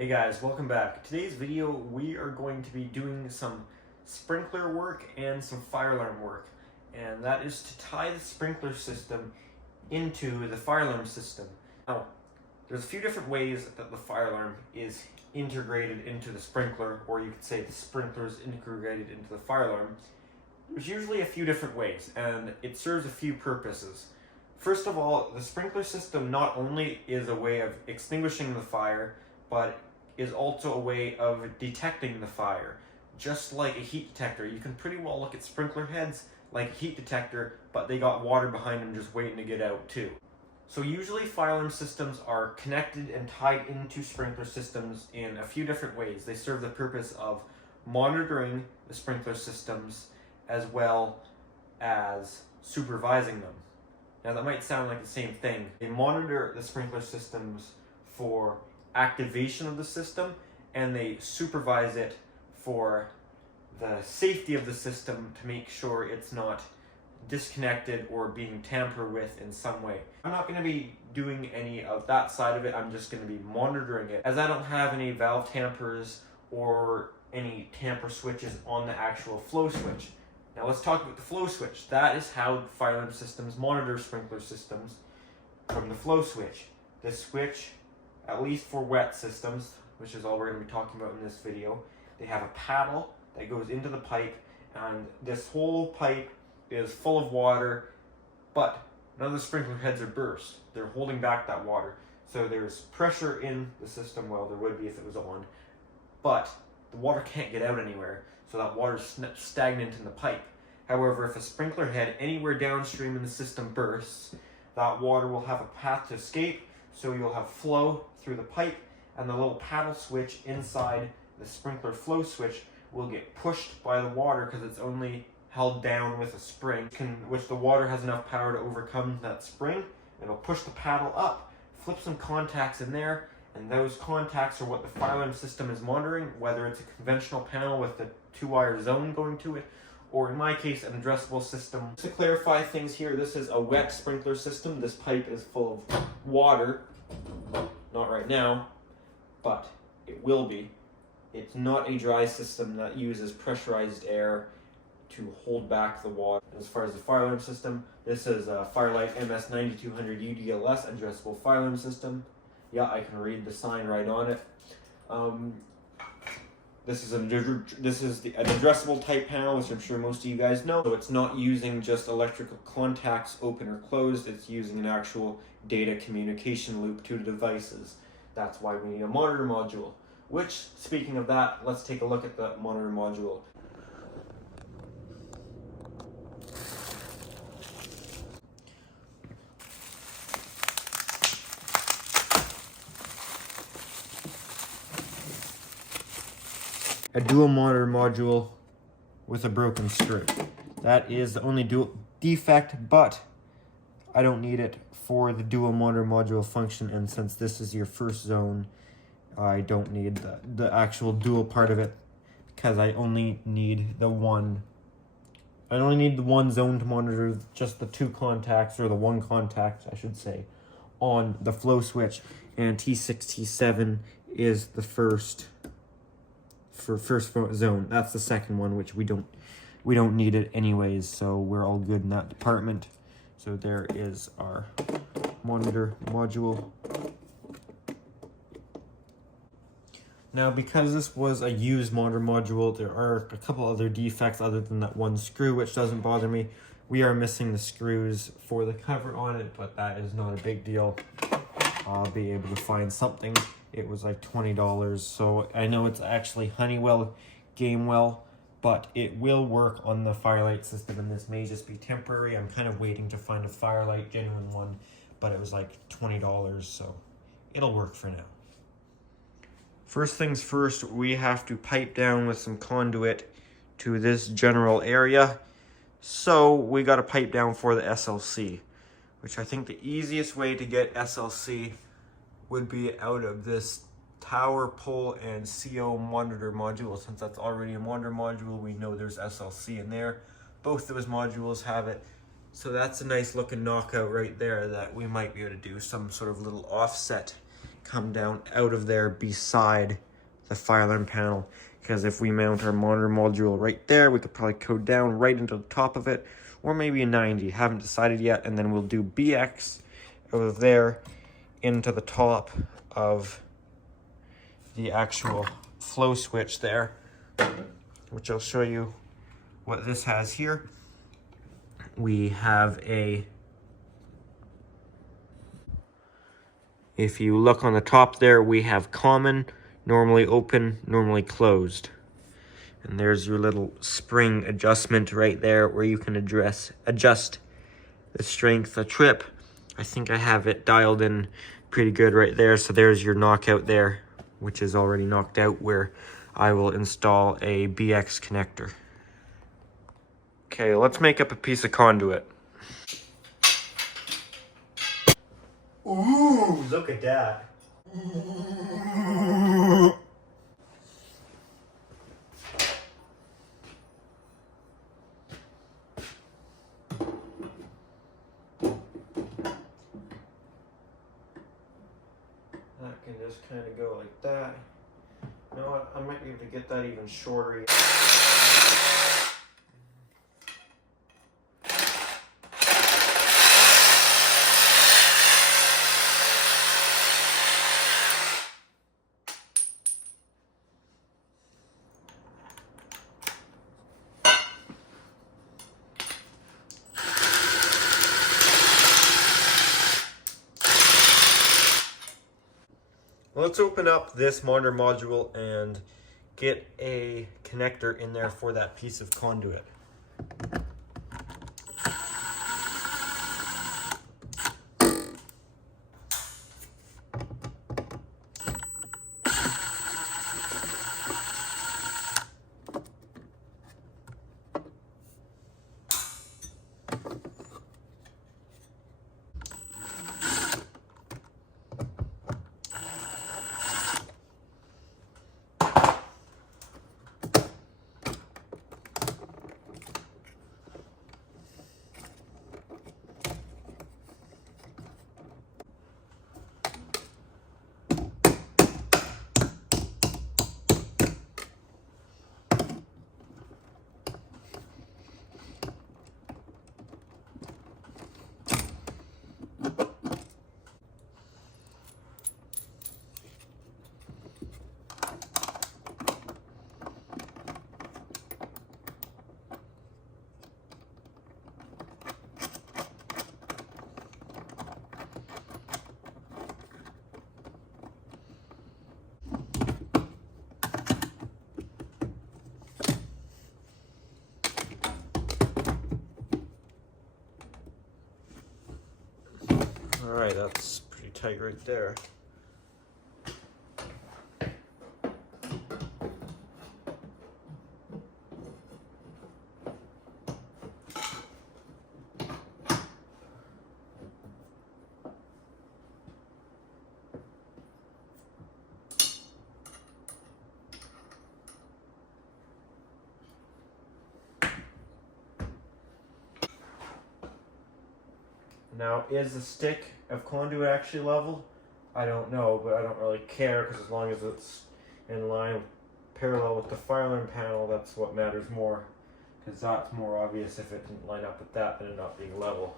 Hey guys, welcome back. Today's video we are going to be doing some sprinkler work and some fire alarm work, and that is to tie the sprinkler system into the fire alarm system. Now, there's a few different ways that the fire alarm is integrated into the sprinkler, or you could say the sprinkler is integrated into the fire alarm. There's usually a few different ways, and it serves a few purposes. First of all, the sprinkler system not only is a way of extinguishing the fire, but is also a way of detecting the fire. Just like a heat detector, you can pretty well look at sprinkler heads like a heat detector, but they got water behind them just waiting to get out too. So usually fire alarm systems are connected and tied into sprinkler systems in a few different ways. They serve the purpose of monitoring the sprinkler systems as well as supervising them. Now that might sound like the same thing. They monitor the sprinkler systems for activation of the system, and they supervise it for the safety of the system to make sure it's not disconnected or being tampered with in some way. I'm not going to be doing any of that side of it. I'm just going to be monitoring it, as I don't have any valve tampers or any tamper switches on the actual flow switch. Now let's talk about the flow switch. That is how fire alarm systems monitor sprinkler systems, from the flow switch. This switch, at least for wet systems, which is all we're going to be talking about in this video, they have a paddle that goes into the pipe, and this whole pipe is full of water, but none of the sprinkler heads are burst. They're holding back that water. So there's pressure in the system, well, there would be if it was on, but the water can't get out anywhere, so that water's stagnant in the pipe. However, if a sprinkler head anywhere downstream in the system bursts, that water will have a path to escape, so you'll have flow through the pipe, and the little paddle switch inside the sprinkler flow switch will get pushed by the water because it's only held down with a spring, which the water has enough power to overcome that spring. It'll push the paddle up, flip some contacts in there, and those contacts are what the fire alarm system is monitoring, whether it's a conventional panel with a 2-wire zone going to it, or in my case, an addressable system. Just to clarify things here, this is a wet sprinkler system. This pipe is full of water. Not right now, but it will be. It's not a dry system that uses pressurized air to hold back the water. As far as the fire alarm system, this is a Firelight MS9200 UDLS addressable fire alarm system. Yeah, I can read the sign right on it. This is an addressable type panel, which I'm sure most of you guys know. So it's not using just electrical contacts, open or closed. It's using an actual data communication loop to the devices. That's why we need a monitor module. Which, speaking of that, let's take a look at the monitor module. A dual monitor module with a broken screw. That is the only defect, but I don't need it for the dual monitor module function, and since this is your first zone, I don't need the actual dual part of it, because I only need the one zone to monitor just the 2 contacts, or the 1 contact I should say, on the flow switch, and T6, T7 is the first zone. That's the second one, which we don't need it anyways, so we're all good in that department. So there is our monitor module. Now, because this was a used monitor module, there are a couple other defects other than that one screw, which doesn't bother me. We are missing the screws for the cover on it, but that is not a big deal. I'll be able to find something. It was like $20, so I know it's actually Honeywell Gamewell, but it will work on the Firelight system, and this may just be temporary. I'm kind of waiting to find a Firelight genuine one, but it was like $20, so it'll work for now. First things first, we have to pipe down with some conduit to this general area. So we got to pipe down for the SLC, which I think the easiest way to get SLC would be out of this tower pole and CO monitor module. Since that's already a monitor module, we know there's SLC in there. Both those modules have it. So that's a nice looking knockout right there that we might be able to do some sort of little offset come down out of there beside the fire alarm panel. Because if we mount our monitor module right there, we could probably go down right into the top of it, or maybe a 90, haven't decided yet. And then we'll do BX out of there into the top of the actual flow switch there, which I'll show you what this has here. We have if you look on the top there, we have common, normally open, normally closed. And there's your little spring adjustment right there where you can adjust the strength, the trip. I think I have it dialed in pretty good right there. So there's your knockout there, which is already knocked out, where I will install a BX connector. Okay, let's make up a piece of conduit. Ooh, look at that. That can just kind of go like that. You know what? I might be able to get that even shorter. Let's open up this monitor module and get a connector in there for that piece of conduit. All right, that's pretty tight right there. Now, is the stick of conduit actually leveled? I don't know, but I don't really care, because as long as it's in line, parallel with the fire alarm panel, that's what matters more. Because that's more obvious if it didn't line up with that than it not being level.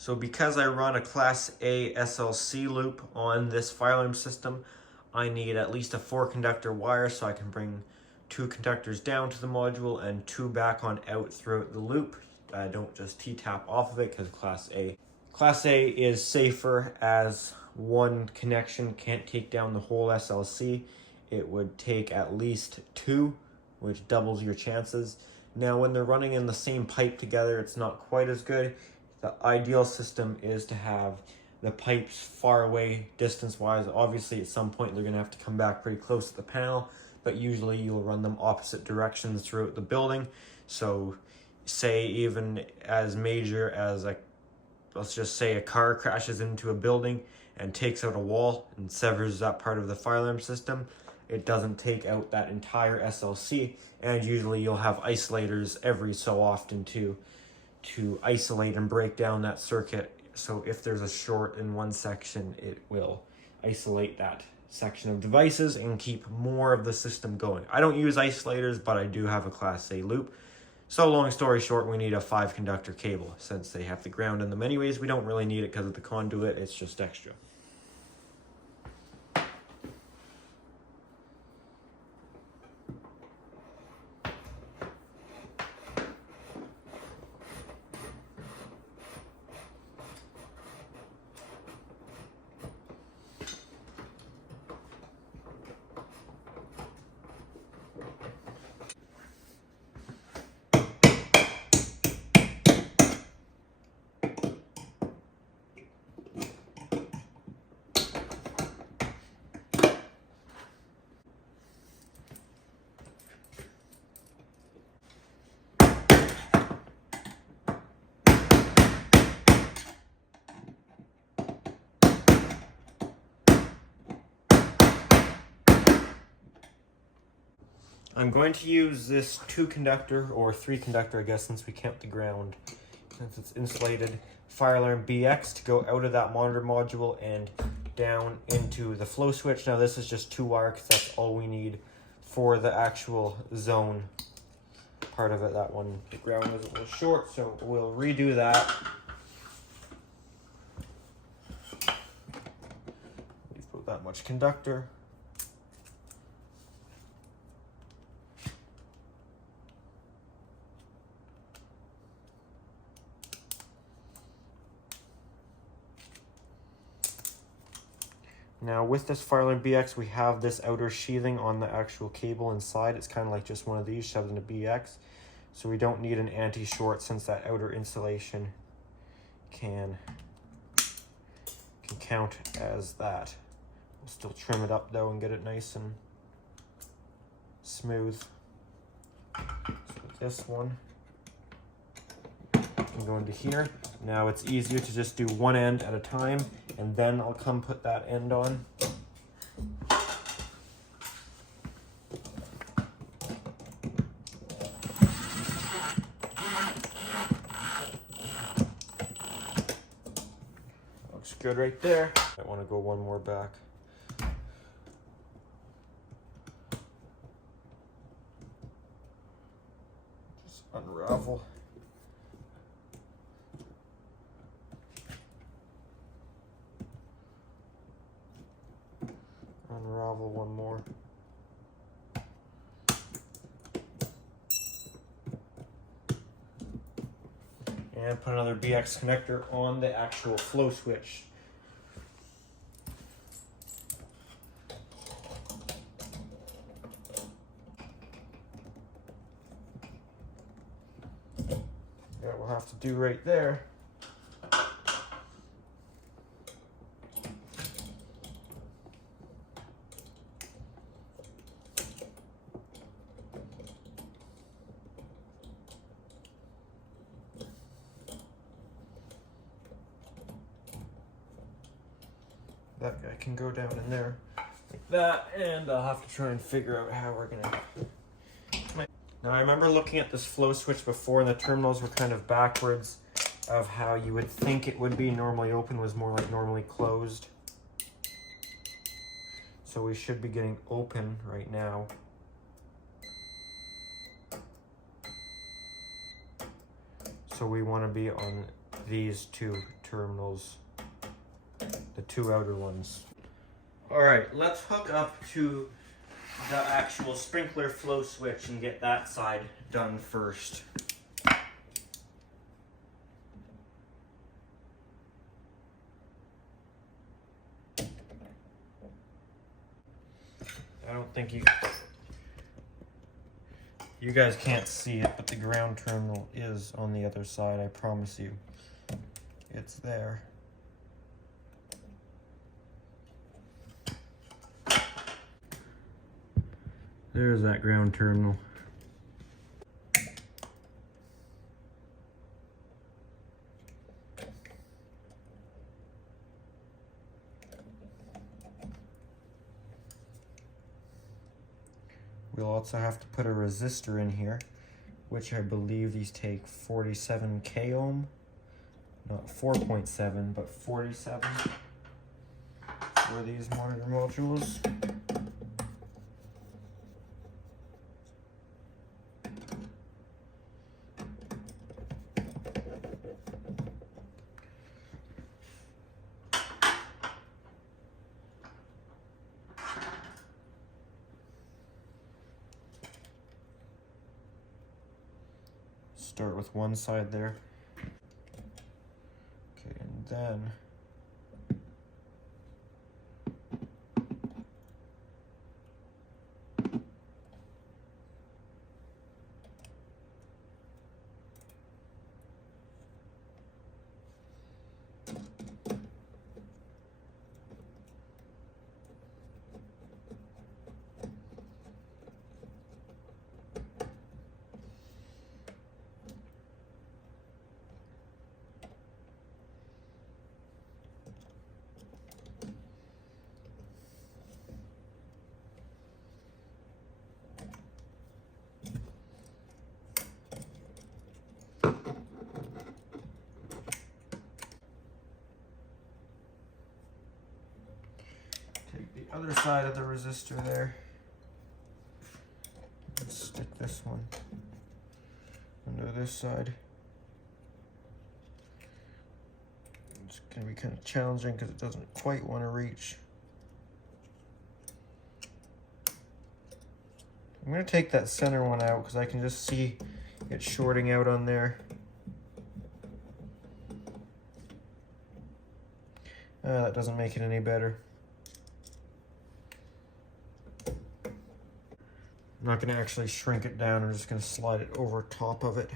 So because I run a Class A SLC loop on this fire alarm system, I need at least a 4-conductor wire so I can bring 2 conductors down to the module and 2 back on out throughout the loop. I don't just T-tap off of it because Class A. Class A is safer as one connection can't take down the whole SLC. It would take at least 2, which doubles your chances. Now, when they're running in the same pipe together, it's not quite as good. The ideal system is to have the pipes far away distance-wise. Obviously, at some point, they're going to have to come back pretty close to the panel, but usually you'll run them opposite directions throughout the building. So, say even as major as let's just say a car crashes into a building and takes out a wall and severs that part of the fire alarm system, it doesn't take out that entire SLC, and usually you'll have isolators every so often to isolate and break down that circuit. So if there's a short in one section, it will isolate that section of devices and keep more of the system going. I don't use isolators, but I do have a Class A loop. So long story short, we need a 5-conductor cable. Since they have the ground in them anyways, we don't really need it because of the conduit. It's just extra. I'm going to use this 2-conductor or 3-conductor, I guess, since we count the ground, since it's insulated, fire alarm BX to go out of that monitor module and down into the flow switch. Now this is just 2 wire because that's all we need for the actual zone part of it. That one, the ground was a little short, so we'll redo that. We've put that much conductor. Now with this fire alarm BX, we have this outer sheathing on the actual cable inside. It's kind of like just one of these shoved into BX. So we don't need an anti-short since that outer insulation can count as that. We'll still trim it up though and get it nice and smooth. So this one can go into here. Now it's easier to just do one end at a time, and then I'll come put that end on. Looks good right there. I want to go one more back. Just unravel. Unravel one more. And put another BX connector on the actual flow switch. That we'll have to do right there. That guy can go down in there like that, and I'll have to try and figure out how we're gonna. Now I remember looking at this flow switch before, and the terminals were kind of backwards of how you would think it would be. Normally open was more like normally closed. So we should be getting open right now. So we want to be on these 2 terminals. The 2 outer ones. Alright, let's hook up to the actual sprinkler flow switch and get that side done first. I don't think you guys can't see it, but the ground terminal is on the other side, I promise you. It's there. There's that ground terminal. We'll also have to put a resistor in here, which I believe these take 47 k ohm. Not 4.7, but 47 for these monitor modules. Start with one side there. Okay, and then take the other side of the resistor there. Let's stick this one under this side. It's going to be kind of challenging because it doesn't quite want to reach. I'm going to take that center one out because I can just see it shorting out on there. That doesn't make it any better. I'm not going to actually shrink it down, I'm just going to slide it over top of it.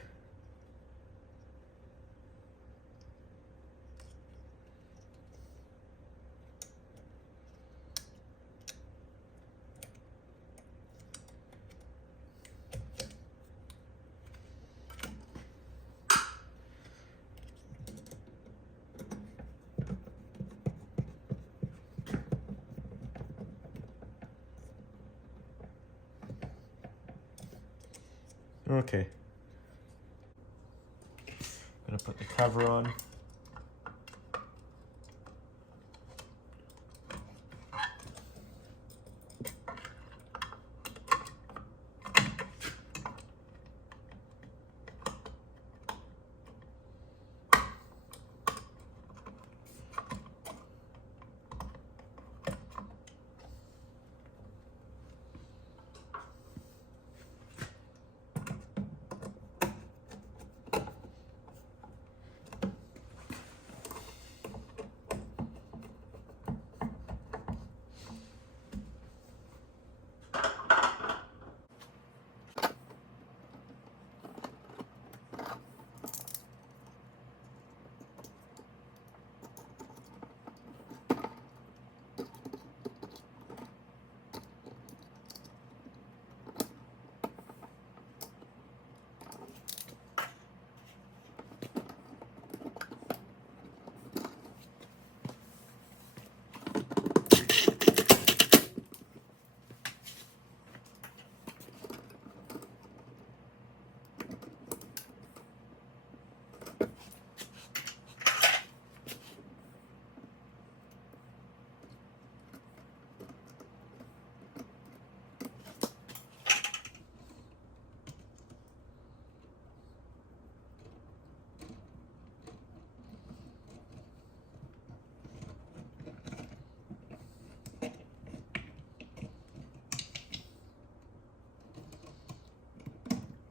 Okay. Gonna put the cover on.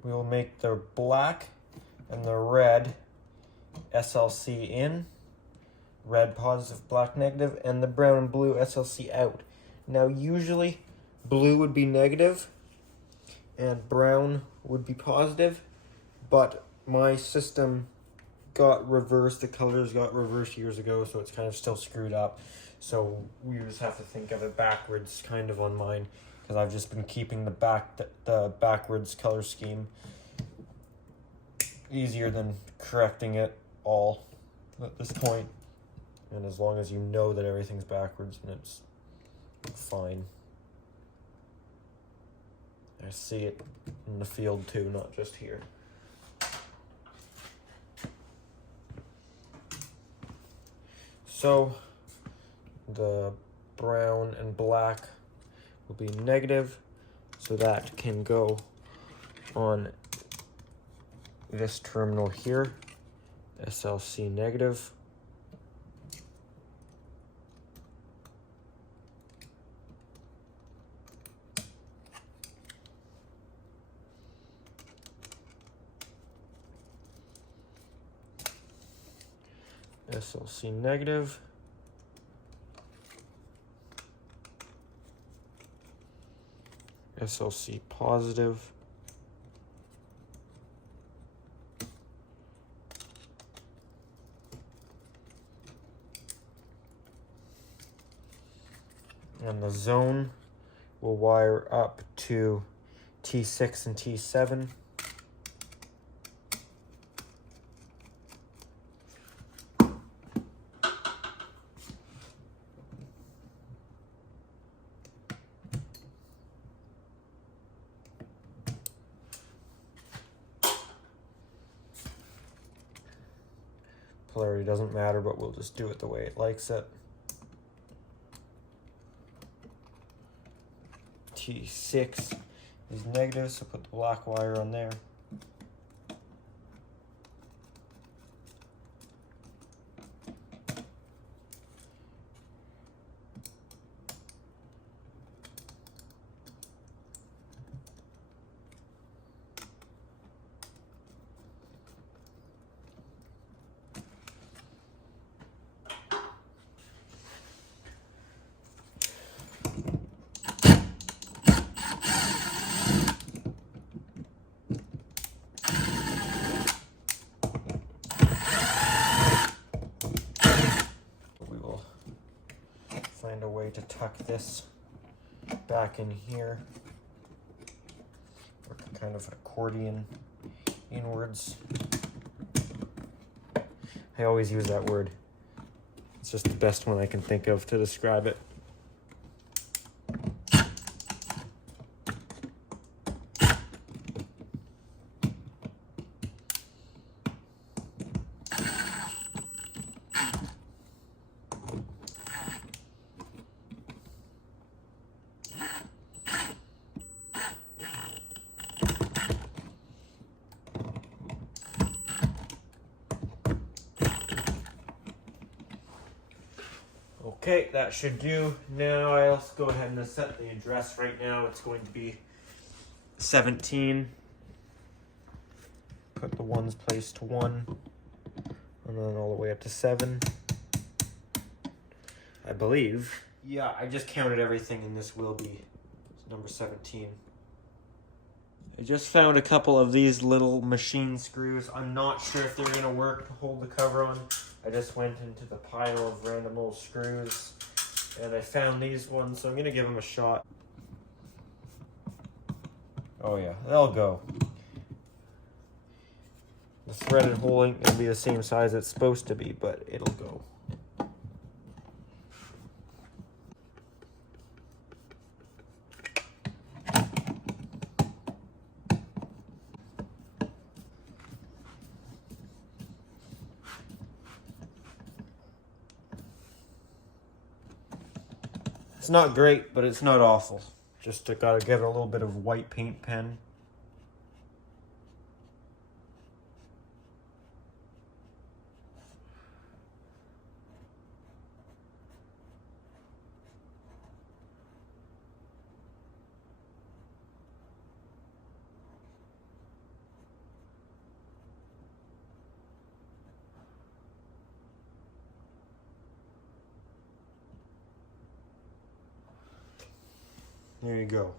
we will make the black and the red SLC in, red positive, black negative, and the brown and blue SLC out. Now usually blue would be negative and brown would be positive, but my system got reversed, the colors got reversed years ago, so it's kind of still screwed up. So we just have to think of it backwards kind of on mine, because I've just been keeping the backwards color scheme easier than correcting it all at this point. And as long as you know that everything's backwards, then it's fine. I see it in the field too, not just here. So the brown and black will be negative, so that can go on this terminal here, SLC negative. SLC negative. SLC positive. And the zone will wire up to T6 and T7. Polarity doesn't matter, but we'll just do it the way it likes it. T6 is negative, so put the black wire on there. Find a way to tuck this back in here, or kind of accordion inwards. I always use that word. It's just the best one I can think of to describe it. Okay, that should do. Now I'll go ahead and set the address. Right now it's going to be 17. Put the ones place to 1, and then all the way up to 7. I believe. Yeah, I just counted everything, and this will be number 17. I just found a couple of these little machine screws. I'm not sure if they're going to work to hold the cover on. I just went into the pile of random old screws and I found these ones, so I'm going to give them a shot. Oh yeah, they'll go. The threaded hole ain't going to be the same size it's supposed to be, but it'll go. It's not great, but it's not awful. Just gotta give it a little bit of white paint pen. There you go.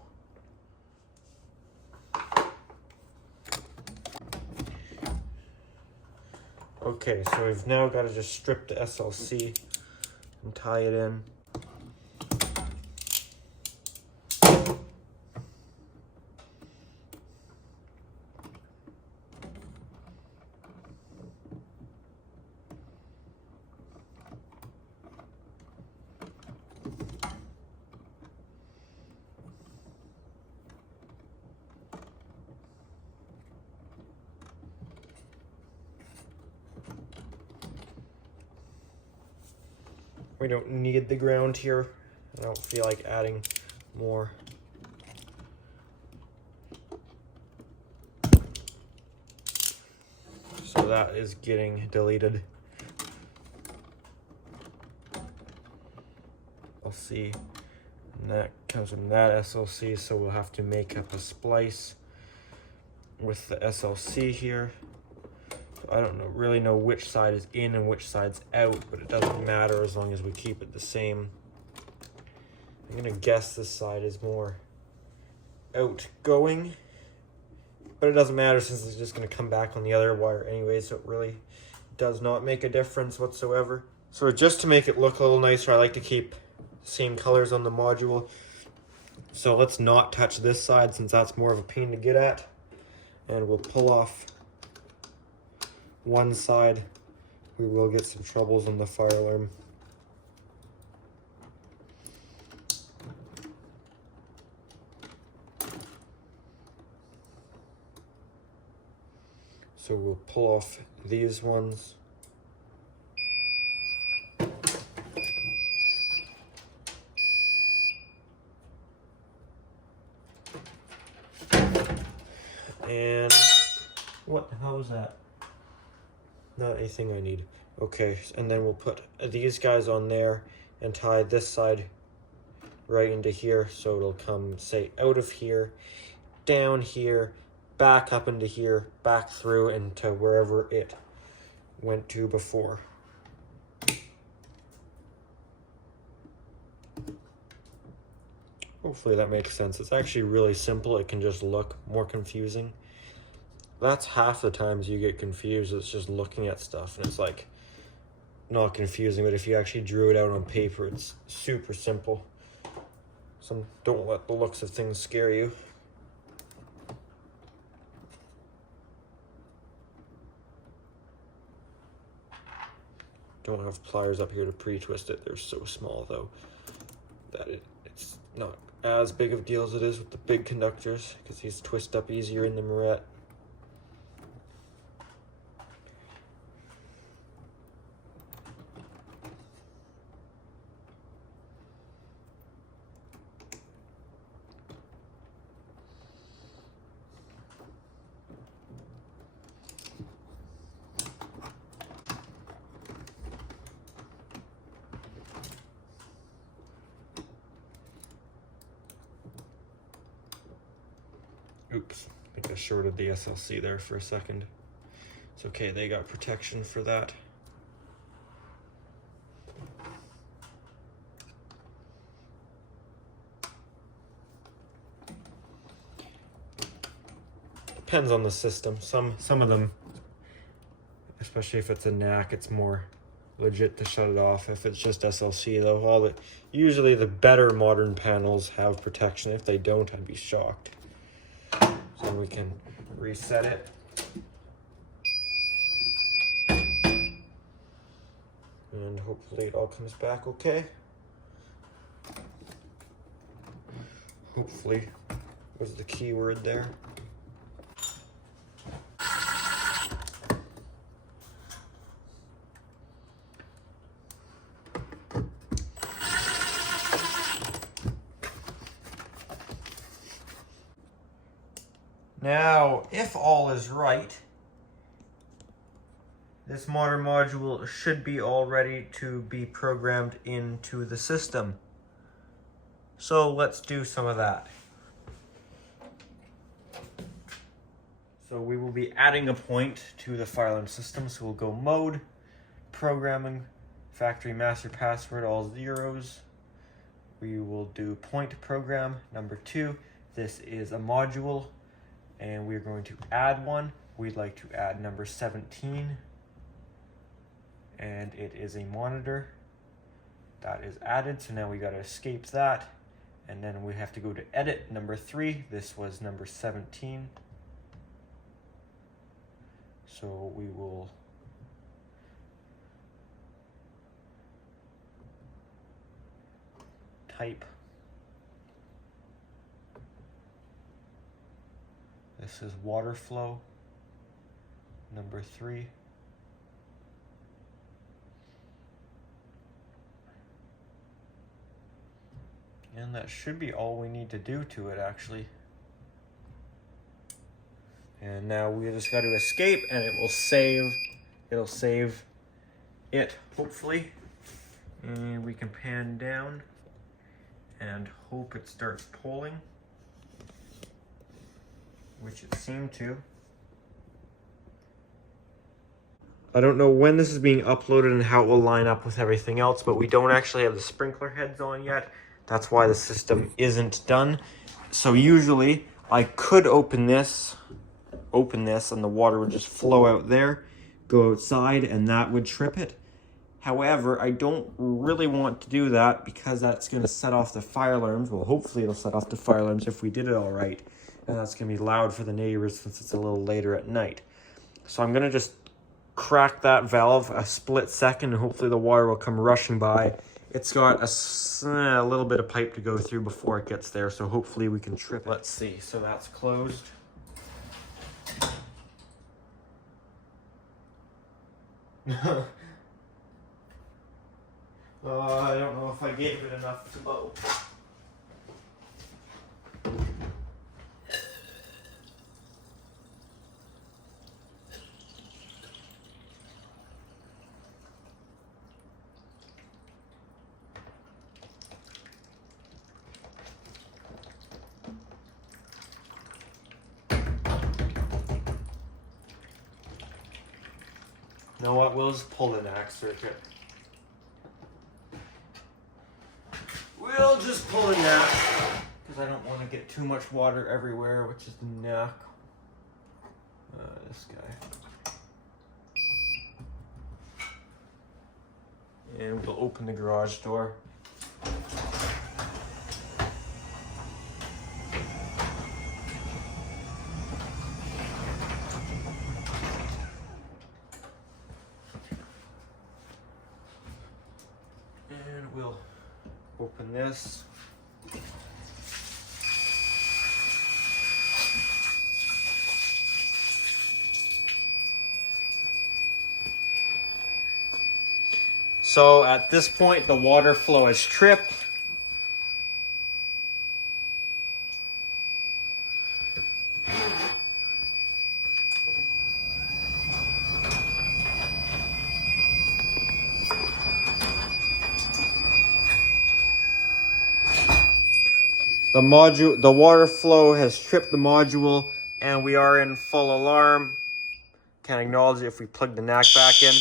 Okay, so we've now got to just strip the SLC and tie it in. We don't need the ground here. I don't feel like adding more. So that is getting deleted. I'll see. And that comes from that SLC, so we'll have to make up a splice with the SLC here. I don't really know which side is in and which side's out, but it doesn't matter as long as we keep it the same. I'm gonna guess this side is more outgoing, but it doesn't matter since it's just gonna come back on the other wire anyway, so it really does not make a difference whatsoever. So just to make it look a little nicer, I like to keep the same colors on the module. So let's not touch this side since that's more of a pain to get at. And we'll pull off one side. We will get some troubles on the fire alarm. So we'll pull off these ones. And what the hell was that? Not anything I need. Okay, and then we'll put these guys on there and tie this side right into here, so it'll come, say, out of here, down here, back up into here, back through into wherever it went to before. Hopefully that makes sense. It's actually really simple. It can just look more confusing. That's half the times you get confused. It's just looking at stuff and it's like not confusing, but if you actually drew it out on paper, it's super simple. So don't let the looks of things scare you. Don't have pliers up here to pre-twist it. They're so small though that it's not as big of a deal as it is with the big conductors because these twist up easier in the Marette. Oops, I think I shorted the SLC there for a second. It's okay, they got protection for that. Depends on the system. Some of them, especially if it's a NAC, it's more legit to shut it off. If it's just SLC though, usually the better modern panels have protection. If they don't, I'd be shocked. So we can reset it. And hopefully it all comes back okay. Hopefully was the key word there. Now, if all is right, this modern module should be all ready to be programmed into the system. So let's do some of that. So we will be adding a point to the fire alarm system. So we'll go mode, programming, factory master password, all zeros. we will do point program number 2. This is a module, and we're going to add one. We'd like to add number 17, and it is a monitor. That is added, so now we got to escape that, and then we have to go to edit number 3. This was number 17. So we will type. This is water flow number 3. And that should be all we need to do to it, actually. And now we just got to escape, and it will save. It'll save it, hopefully. And we can pan down and hope it starts pulling, which it seemed to. I don't know when this is being uploaded and how it will line up with everything else, but we don't actually have the sprinkler heads on yet. That's why the system isn't done. So usually I could open this, and the water would just flow out there, go outside, and that would trip it. However, I don't really want to do that because that's going to set off the fire alarms. Well, hopefully it'll set off the fire alarms if we did it all right. And that's going to be loud for the neighbors since it's a little later at night. So I'm going to just crack that valve a split second, and hopefully the water will come rushing by. It's got a little bit of pipe to go through before it gets there, so hopefully we can trip it. Let's see. So that's closed. I don't know if I gave it enough flow. You know what? We'll just pull the NAC circuit. We'll just pull the NAC because I don't want to get too much water everywhere, which is the NAC. This guy. And we'll open the garage door. And we'll open this. So at this point, the water flow is tripped. The water flow has tripped the module, and we are in full alarm. Can acknowledge it if we plug the NAC back in.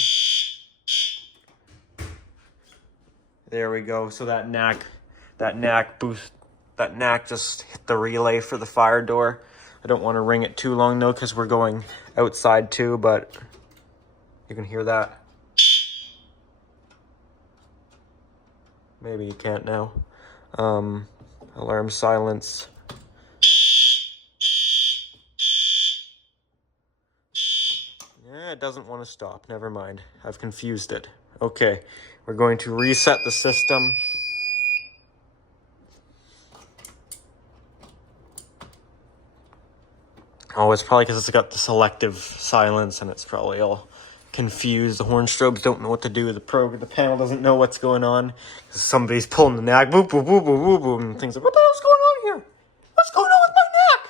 There we go. So that NAC just hit the relay for the fire door. I don't want to ring it too long though, because we're going outside too, but you can hear that. Maybe you can't now. Alarm silence. Yeah, it doesn't want to stop. Never mind. I've confused it. Okay, we're going to reset the system. Oh, it's probably because it's got the selective silence and it's probably all confused. The horn strobes don't know what to do. The panel doesn't know what's going on. Somebody's pulling the NAC, boop, boop, boop, boop, boop, boop, and things like, what the hell's going on here? What's going on with my NAC?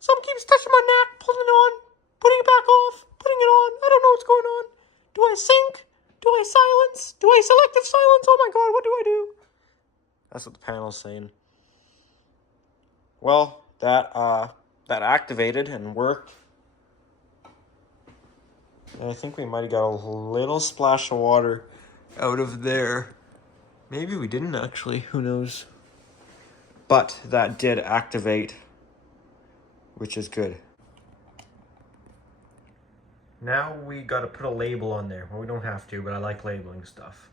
Someone keeps touching my NAC, pulling it on, putting it back off, putting it on. I don't know what's going on. Do I sync? Do I silence? Do I selective silence? Oh my god, what do I do? That's what the panel's saying. Well, that activated and worked. I think we might have got a little splash of water out of there. Maybe we didn't actually, who knows. But that did activate, which is good. Now we gotta put a label on there. Well, we don't have to, but I like labeling stuff.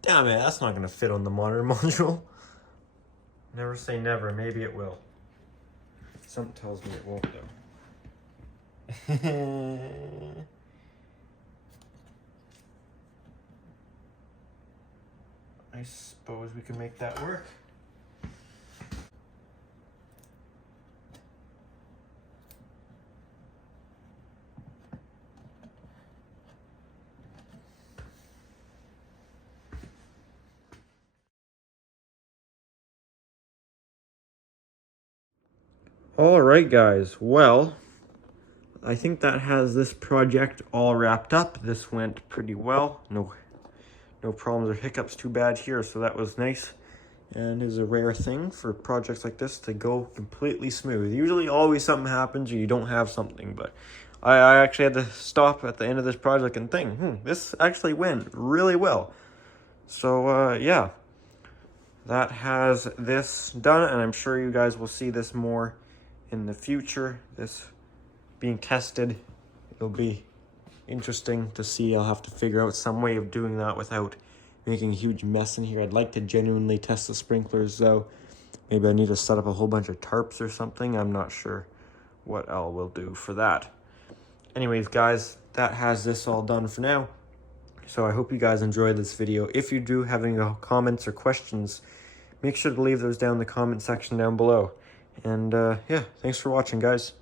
Damn it, that's not gonna fit on the monitor module. Never say never, maybe it will. Something tells me it won't though. I suppose we can make that work. All right, guys. Well, I think that has this project all wrapped up. This went pretty well. No problems or hiccups too bad here, so that was nice. And it's a rare thing for projects like this to go completely smooth. Usually always something happens or you don't have something, but I actually had to stop at the end of this project and think, this actually went really well. So yeah, that has this done, and I'm sure you guys will see this more in the future, this being tested. It'll be interesting to see. I'll have to figure out some way of doing that without making a huge mess in here. I'd like to genuinely test the sprinklers though. Maybe I need to set up a whole bunch of tarps or something. I'm not sure what I will do for that. Anyways, guys, that has this all done for now. So I hope you guys enjoyed this video. If you do have any comments or questions, make sure to leave those down in the comment section down below. And yeah, thanks for watching, guys.